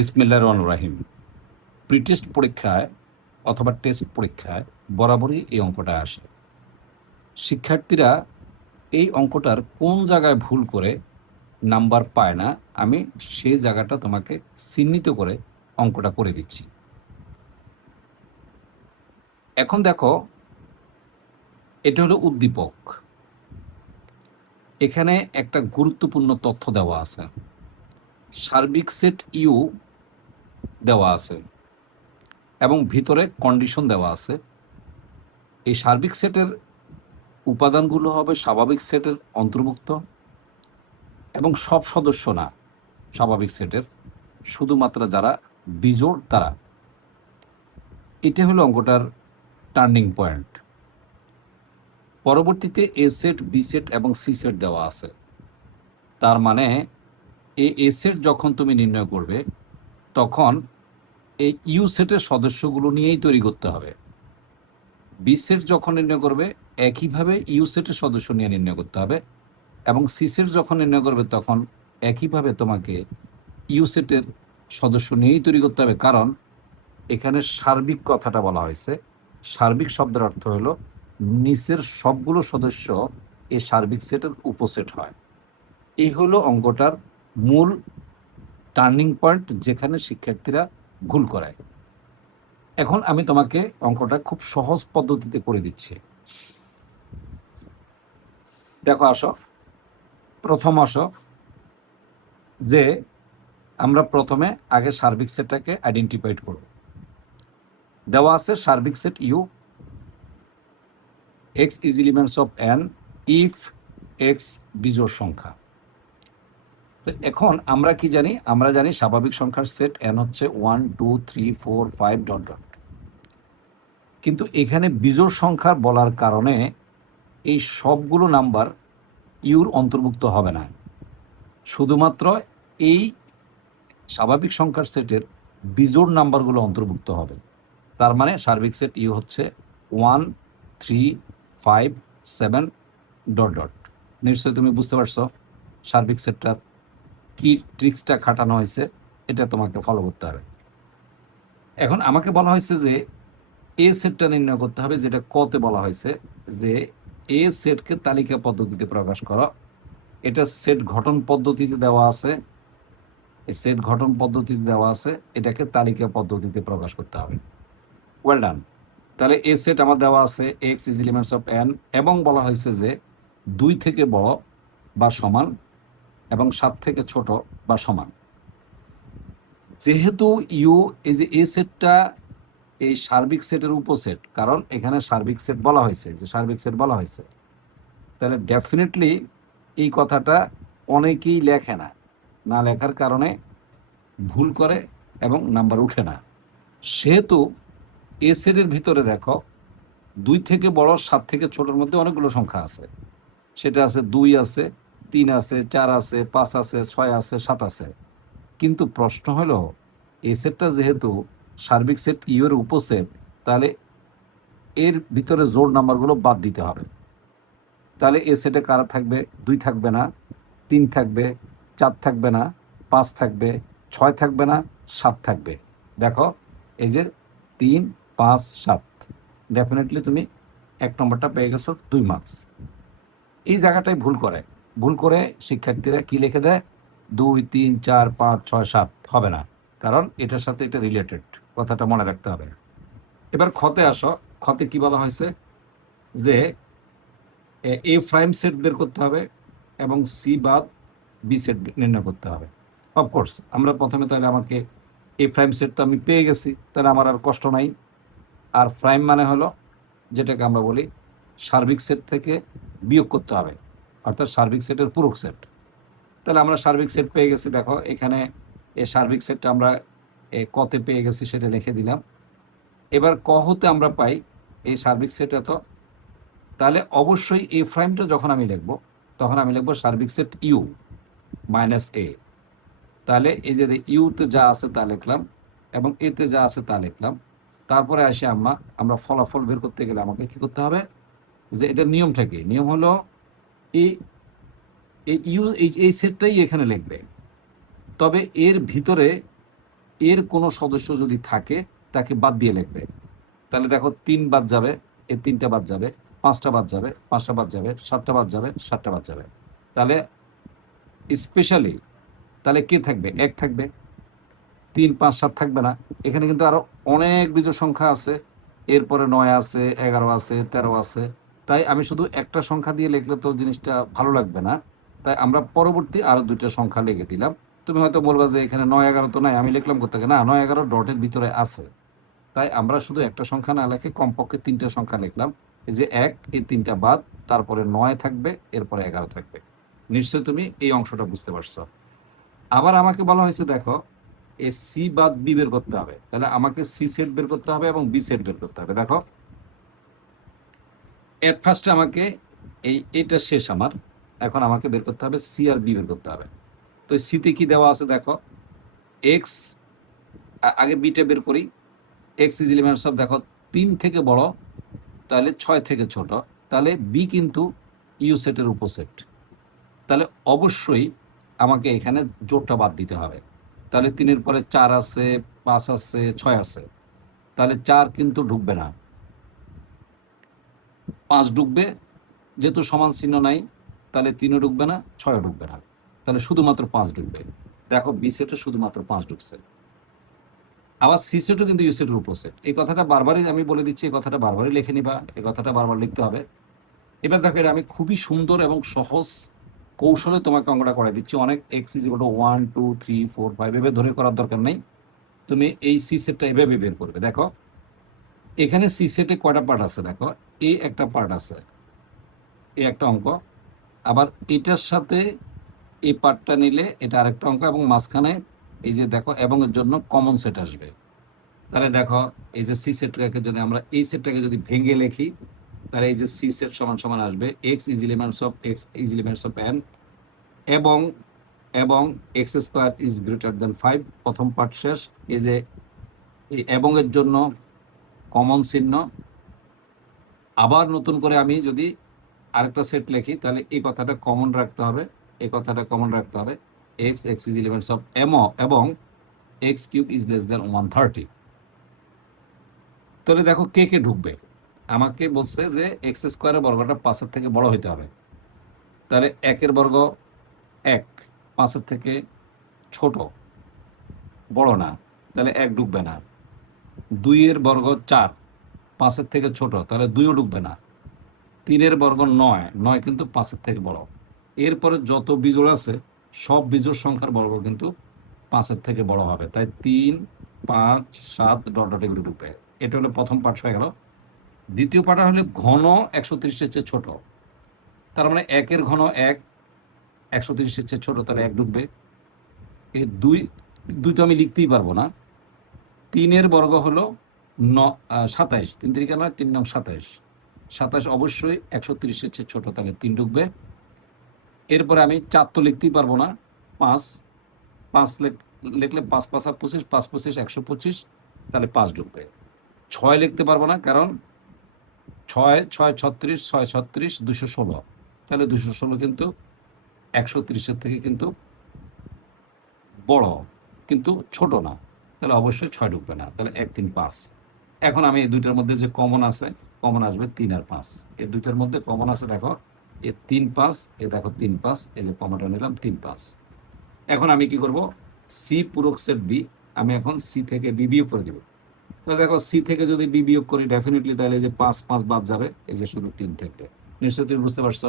বিসমিল্লাহির রহমানির রহিম। প্রিটেস্ট পরীক্ষায় অথবা টেস্ট পরীক্ষায় বরাবরই এই অঙ্কটা আসে। শিক্ষার্থীরা এই অঙ্কটার কোন জায়গায় ভুল করে নাম্বার পায় না, আমি সেই জায়গাটা তোমাকে চিহ্নিত করে অঙ্কটা করে দিচ্ছি। এখন দেখো, এটা হলো উদ্দীপক। এখানে একটা গুরুত্বপূর্ণ তথ্য দেওয়া আছে। সার্বিক সেট ইউ দেওয়া আছে এবং ভিতরে কন্ডিশন দেওয়া আছে। এই সার্বিক সেটের উপাদানগুলো হবে স্বাভাবিক সেটের অন্তর্ভুক্ত এবং সব সদস্য না স্বাভাবিক সেটের, শুধুমাত্র যারা বিজোড় তারা। এটা হলো অঙ্কটার টার্নিং পয়েন্ট। পরবর্তীতে এ সেট, বি সেট এবং সি সেট দেওয়া আছে। তার মানে এ সেট যখন তুমি নির্ণয় করবে তখন এই ইউ সেটের সদস্যগুলো নিয়েই তৈরি করতে হবে। বি সেট যখন নির্ণয় করবে একইভাবে ইউ সেটের সদস্য নিয়ে নির্ণয় করতে হবে, এবং সি সেট যখন নির্ণয় করবে তখন একইভাবে তোমাকে ইউ সেটের সদস্য নিয়েই তৈরি করতে হবে। কারণ এখানে সার্বিক কথাটা বলা হয়েছে। সার্বিক শব্দের অর্থ হলো নিচের সবগুলো সদস্য এই সার্বিক সেটের উপসেট হয়। এই হলো অঙ্কটার মূল টার্নিং পয়েন্ট, যেখানে শিক্ষার্থীরা ভুল করে। এখন আমি তোমাকে অঙ্কটা খুব সহজ পদ্ধতিতে করে দিচ্ছি। দেখো, প্রথম আসো যে আমরা প্রথমে আগে সার্বিক সেটটাকে আইডেন্টিফাইড করব। দেওয়া আছে সার্বিক set U, X is elements of N if X বিজোড় সংখ্যা। তো এখন আমরা কি জানি? আমরা জানি স্বাভাবিক সংখ্যার সেট এন হচ্ছে 1 2 3 4 5 ডট ডট। কিন্তু এখানে বিজোড় সংখ্যা বলার কারণে এই সবগুলো নাম্বার ইউর অন্তর্ভুক্ত হবে না, শুধুমাত্র এই স্বাভাবিক সংখ্যার সেটের বিজোড় নাম্বারগুলো অন্তর্ভুক্ত হবে। তার মানে সার্বিক সেট ইউ হচ্ছে 1 3 5 7 ডট ডট। নিশ্চয়ই তুমি বুঝতে পারছো সার্বিক সেটটার কি ট্রিক্সটা খাটানো হয়েছে, এটা তোমাকে ফলো করতে হবে। এখন আমাকে বলা হয়েছে যে এ সেটটা নির্ণয় করতে হবে, যেটা কতে বলা হয়েছে যে এ সেটকে তালিকা পদ্ধতিতে প্রকাশ করো। এটা সেট গঠন পদ্ধতিতে দেওয়া আছে, এই সেট গঠন পদ্ধতিতে দেওয়া আছে, এটাকে তালিকা পদ্ধতিতে প্রকাশ করতে হবে। Well done. তাহলে এ সেট আমার দেওয়া আছে x is elements of N, এবং বলা হয়েছে যে 2 থেকে বড় বা সমান এবং 7 থেকে ছোট বা সমান। যেহেতু ইউ এই যে এ সেটটা এই সার্বিক সেটের উপসেট, কারণ এখানে সার্বিক সেট বলা হয়েছে, যে সার্বিক সেট বলা হয়েছে, তাহলে ডেফিনেটলি এই কথাটা অনেকেই লেখে না। না লেখার কারণে ভুল করে এবং নাম্বার উঠে না। সেহেতু এ সেটের ভিতরে দেখো 2 থেকে বড় 7 থেকে ছোটোর মধ্যে অনেকগুলো সংখ্যা আছে। সেটা আছে 2 আছে, 3 আছে, 4 আছে, 5 আছে, 6 আছে, 7 আছে। কিন্তু প্রশ্ন হলো এই সেটটা যেহেতু সার্বিক সেট ইউ এর উপসেট, তাহলে এর ভিতরে জোড় নাম্বারগুলো বাদ দিতে হবে। তাহলে এ সেটে কারা থাকবে? 2 থাকবে না, 3 থাকবে, 4 থাকবে না, 5 থাকবে, 6 থাকবে না, 7 থাকবে। দেখো, এই যে 3 5 7, ডেফিনেটলি তুমি 1 নম্বরটা পেয়ে গেছো, 2 মার্কস। এই জায়গাটাই ভুল করে শিক্ষার্থীরা কি লিখে দেয়? 2 3 4 5 6 7 হবে না, কারণ এটার সাথে এটা রিলেটেড, কথাটা মনে রাখতে হবে। এবার খতে আসো। খতে কি বলা হয়েছে? যে এ প্রাইম সেট বের করতে হবে এবং সি বাদ বি সেট নির্ণয় করতে হবে। অফকোর্স আমরা প্রথমে, তাহলে আমাকে এ প্রাইম সেট তো আমি পেয়ে গেছি, তাহলে আমার আর কষ্ট নাই। আর প্রাইম মানে হলো যেটাকে আমরা বলি সার্বিক সেট থেকে বিয়োগ করতে হবে, অর্থাৎ সার্বিক সেটের পূরক সেট। তাহলে আমরা সার্বিক সেট পেয়ে গেছি। দেখো এখানে এই সার্বিক সেটটা আমরা কতে পেয়ে গেছি সেটা লিখে দিলাম। এবার ক হতে আমরা পাই এই সার্বিক সেট এত। তাহলে অবশ্যই এই প্রাইমটা যখন আমি লিখব তখন আমি লিখব সার্বিক সেট ইউ মাইনাস এ। তাহলে এই যে ইউতে যা আছে তা লিখলাম এবং এতে যা আছে তা লিখলাম। তারপরে আসে আমরা ফলাফল বের করতে গেলে আমাকে কী করতে হবে? যে এটা নিয়মটা কি? নিয়ম হলো এই ইউ এই সেটটাই এখানে লিখবে, তবে এর ভিতরে এর কোনো সদস্য যদি থাকে তাকে বাদ দিয়ে লিখবে। তাহলে দেখো 3 বাদ যাবে, এর 3টা বাদ যাবে, 5টা বাদ যাবে, 5টা বাদ যাবে, 7টা বাদ যাবে, 7টা বাদ যাবে। তাহলে স্পেশালি তাহলে কে থাকবে? 1 থাকবে, 3, 5, 7 থাকবে না। এখানে কিন্তু আরো অনেক বিজোড় সংখ্যা আছে, এরপরে 9 আছে, 11 আছে, 13 আছে। তাই আমি শুধু একটা সংখ্যা দিয়ে লিখলে তো জিনিসটা ভালো লাগবে না, তাই আমরা পরবর্তী আরো 2টা সংখ্যা লিখে দিলাম। তুমি হয়তো বলবা যে এখানে 9, 11 তো নাই, আমি লিখলাম কোথেকে? না, 9, 11 ডটের ভিতরে আছে। তাই আমরা শুধু একটা সংখ্যা না লিখে কমপক্ষে 3টা সংখ্যা লিখলাম। এই যে 1, এই 3টা বাদ, তারপরে 9 থাকবে, এরপরে 11 থাকবে। নিশ্চয়ই তুমি এই অংশটা বুঝতে পারছো। আবার আমাকে বলা হয়েছে, দেখো এই সি বাদ বি বের করতে হবে। তাহলে আমাকে সি সেট বের করতে হবে এবং বি সেট বের করতে হবে। দেখো এট ফার্স্টে আমাকে এটা শেষ আমার, এখন আমাকে বের করতে হবে সি আর বি বের করতে হবে। তো সিতে কি দেওয়া আছে দেখো, এক্স, আগে বিটা বের করি। এক্স ইজ এলিমেন্টস অফ, দেখো 3 থেকে বড়, তাহলে 6 থেকে ছোট, তাহলে বি কিন্তু ইউ সেটের উপসেট। তাহলে অবশ্যই আমাকে এখানে জোড়টা বাদ দিতে হবে। তাহলে 3-এর পরে 4 আছে, 5 আছে, 6 আছে, তাহলে 4 কিন্তু ঢুকবে না, 5 ঢুকবে, যেহেতু সমান চিহ্ন নাই, তাহলে 3ও ঢুকবে না, 6ও ঢুকবে না, তাহলে শুধুমাত্র 5 ঢুকবে। দেখো বি সেটে শুধুমাত্র 5 ঢুকছে। আবার সি সেটও কিন্তু ইউ সেটের উপসেট। এই কথাটা বারবারই আমি বলে দিচ্ছি, এই কথাটা বারবারই লিখে নিবা, এই কথাটা বারবার লিখতে হবে। এবার দেখো এটা আমি খুবই সুন্দর এবং সহজ কৌশলে তোমাকে অঙ্কটা করে দিচ্ছি। অনেক এক্স ইজ ইকুয়াল টু 1, 2, 3, 4, 5 এভাবে ধরে করার দরকার নেই। তুমি এই সি সেটটা এভাবে বের করবে। দেখো এখানে সি সেটে কয়টা পার্ট আছে? দেখো এই একটা পার্ট আছে, এই একটা অঙ্ক, আবার এটার সাথে এই পার্টটা নিলে এটা আরেকটা অঙ্ক, এবং মাঝখানে এই যে দেখো এবং এর জন্য কমন সেট আসবে। তাহলে দেখো এই যে সি সেটটাকে যদি আমরা এই সেটটাকে যদি ভেঙে লিখি, তাহলে এই যে সি সেট সমান সমান আসবে x is elements of x is elements of N, এবং এবং x square is greater than 5। প্রথম পার্ট শেষ। এই যে এই এবং এর জন্য কমন চিহ্ন। আবার নতুন করে আমি যদি আরেকটা সেট লিখি, তাহলে এই কথাটা কমন রাখতে হবে, এই কথাটা কমন রাখতে হবে, x x is elements of M, এবং x cube is less than 130। তাহলে দেখো কে কে ঢুকবে। আমাকে বলছে যে এক্স স্কোয়ারের বর্গটা 5-এর থেকে বড় হইতে হবে। তাহলে 1-এর বর্গ 1, 5-এর থেকে ছোট, বড় না, তাহলে 1 ঢুকবে না। 2-এর বর্গ 4, 5-এর থেকে ছোট, তাহলে 2ও ঢুকবে না। 3-এর বর্গ 9, 9 কিন্তু 5-এর থেকে বড়। এরপরে যত বিজোড় আছে সব বিজোড় সংখ্যার বর্গ কিন্তু 5-এর থেকে বড় হবে। তাই 3, 5, 7 ডট ডট এগুলো ঢুকবে। এটা হলো প্রথম পার্ট হয়ে গেল। দ্বিতীয় পার্ট হলে ঘন 130-এর চেয়ে ছোট। তার মানে 1-এর ঘন 1, 130-এর চেয়ে ছোট, তাহলে 1 ঢুকবে। এই দুই তো আমি লিখতেই পারবো না। 3-এর বর্গ হলো 27, 3 3 নয়, 3 নং 27, 27 অবশ্যই 130-এর চেয়ে ছোট, তাহলে 3 ঢুকবে। এরপরে আমি 4 তো লিখতেই পারবো না, 5, 5 লিখলে 5 5 আর 25, 5 25 125, তাহলে 5 ঢুকবে। 6 লিখতে পারবো না, কারণ 6 6 36, 6 36 216, তাহলে 216 কিন্তু 130-এর থেকে কিন্তু বড়, কিন্তু ছোট না, তাহলে অবশ্যই 6 ঢুকবে না। তাহলে 1 3 5। এখন আমি এই দুইটার মধ্যে যে কমন আছে, কমন আসবে 3 আর 5। এই দুইটার মধ্যে কমন আছে, দেখো এ 3 5, এ দেখো 3 5, এই যে কমনটা নিলাম 3 5। এখন আমি কি করব? সি পূরক সেট বি, আমি এখন সি থেকে বি বিয়োগ করে দেব। তো দেখো সি থেকে যদি বি বিয়োগ করি ডেফিনেটলি, তাহলে যে 5 5 বাদ যাবে, এই যে শুধু 3 থাকবে। নিশ্চয়ই তুমি বুঝতে পারছো।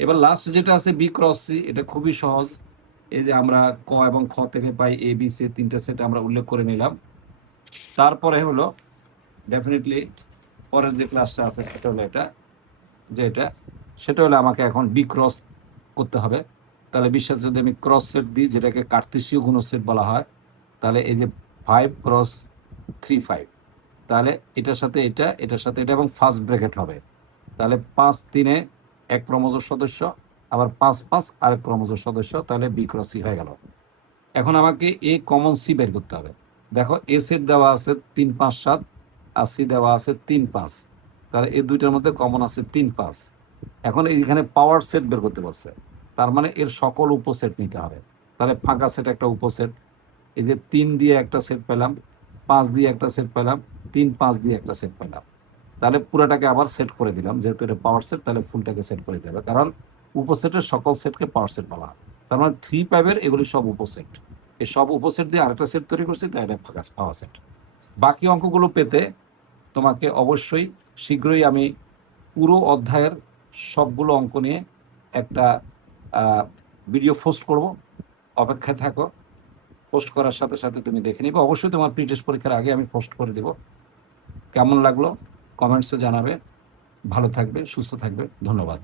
এবার লাস্ট যেটা আছে বি ক্রস সি, এটা খুবই সহজ। এই যে আমরা ক এবং খ থেকে পাই এ বি সি, 3টা সেট আমরা উল্লেখ করে নিলাম। তারপরে হলো ডেফিনেটলি পরের যে ক্লাসটা আছে এটা হলো এটা, যেটা সেটা হলো আমাকে এখন বি ক্রস করতে হবে। তাহলে বিশ্বাস যদি আমি ক্রস সেট দিই, যেটাকে কার্তেশীয় গুণসেট বলা হয়, তাহলে এই যে 5 ক্রস 3 5, তাহলে এটার সাথে এটা, এটার সাথে এটা, এবং ফার্স্ট ব্র্যাকেট হবে। তাহলে 5 3-এ এক ক্রমজোর সদস্য, আবার 5 5 আরেক ক্রমজোর সদস্য, তাহলে বি ক্রস সি হয়ে গেল। এখন আমাকে এ কমন সি বের করতে হবে। দেখো এ সেট দেওয়া আছে 3 5 7, আর সি দেওয়া আছে 3 5, তাহলে এই দুইটার মধ্যে কমন আছে 3 5। এখন এইখানে পাওয়ার সেট বের করতে বলছে, তার মানে এর সকল উপসেট নিতে হবে। তাহলে ফাঁকা সেট একটা উপসেট, এই যে 3 দিয়ে একটা সেট পেলাম, 5 দিয়ে একটা সেট পেলাম, 3 5 দিয়ে একটা সেট পেলাম। তাহলে পুরাটাকে আবার সেট করে দিলাম, যেহেতু এটা পাওয়ার সেট তাহলে ফুলটাকে সেট করে দিতে হবে, কারণ উপসেটের সকল সেটকে পাওয়ার সেট বলা হয়। তার মানে 3 5-এর এগুলি সব উপসেট। এই সব উপসেট দিয়ে আরেকটা সেট তৈরি করছি, তাই এটা পাওয়ার সেট। বাকি অঙ্কগুলো পেতে তোমাকে অবশ্যই শীঘ্রই আমি পুরো অধ্যায়ের সবগুলো অঙ্ক নিয়ে একটা ভিডিও পোস্ট করব, অপেক্ষায় থাকো। পোস্ট করার সাথে সাথে তুমি দেখে নিবে, অবশ্যই তোমার প্রি টেস্ট পরীক্ষার আগে আমি পোস্ট করে দেব। কেমন লাগলো কমেন্টসে জানাবে। ভালো থাকবে, সুস্থ থাকবে, ধন্যবাদ।